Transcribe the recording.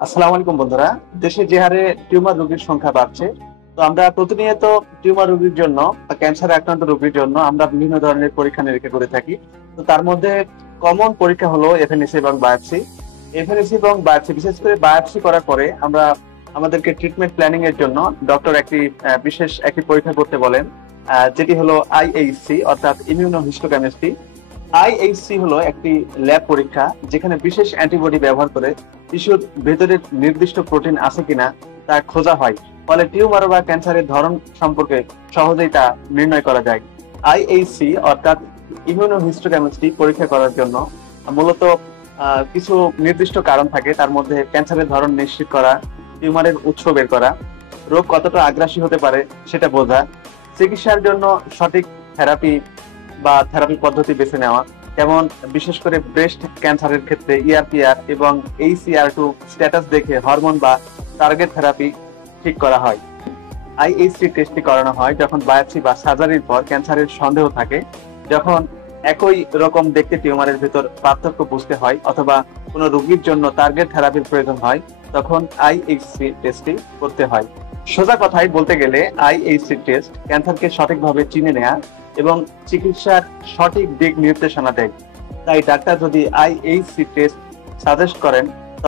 আসসালামু আলাইকুম বন্ধুরা। দেশে যে হারে টিউমার রোগীর সংখ্যা বাড়ছে, তো আমরা প্রতিনিয়ত টিউমার রোগীর জন্য বা ক্যান্সার আক্রান্ত রোগীর জন্য আমরা বিভিন্ন ধরনের পরীক্ষা নিরীক্ষা করে থাকি। তো তার মধ্যে কমন পরীক্ষা হলো এফএনএসি এবং বায়োপসি। এফএনএসি এবং বায়োপসি, বিশেষ করে বায়োপসি করার পরে আমরা আমাদেরকে ট্রিটমেন্ট প্ল্যানিং এর জন্য ডক্টর বিশেষ একটি পরীক্ষা করতে বলেন, যেটি হলো আইএইচসি অর্থাৎ ইমিউনোহিস্টোকেমিস্ট্রি। আইএইচসি হলো একটি ল্যাব পরীক্ষা যেখানে বিশেষ অ্যান্টিবডি ব্যবহার করে টিস্যুর ভেতরে নির্দিষ্ট প্রোটিন আছে কিনা তা খোঁজা হয়। ফলে টিউমার বা ক্যান্সারের ধরন সম্পর্কে সহজেই তা নির্ণয় করা যায়। আইএইচসি অর্থাৎ ইমিউনোহিস্টোকেমিস্ট্রি পরীক্ষা করার জন্য মূলত কিছু নির্দিষ্ট কারণ থাকে, তার মধ্যে ক্যান্সারের ধরন নিশ্চিত করা, টিউমারের উৎস বের করা, রোগ কতটা আগ্রাসী হতে পারে সেটা বোঝা, চিকিৎসার জন্য সঠিক থেরাপি বা থেরাপি পদ্ধতি বেছে নেওয়া। যেমন বিশেষ করে ব্রেস্ট ক্যান্সারের ক্ষেত্রে ইআরপিআর এবং এইসিআর2 স্ট্যাটাস দেখে হরমোন বা টার্গেট থেরাপি ঠিক করা হয়। আইএইচসি টেস্টটি করানো হয় যখন বায়োপসি বা সার্জারির পর ক্যান্সারের সন্দেহ থাকে, যখন একই রকম দেখতে টিউমারের ভেতর পার্থক্য বুঝতে হয়, অথবা কোনো রোগীর জন্য টার্গেট থেরাপির প্রয়োজন হয়, তখন আইএইচসি টেস্টটি করতে হয়। সোজা কথায় বলতে গেলে আইএইচসি টেস্ট ক্যান্সারকে সঠিকভাবে চিনে নেওয়া এবং চিকিৎসার সঠিক দিক নির্দেশনা দেয়। তাই ডাক্তার যদি আইএইচসি টেস্ট সাজেস্ট করেন,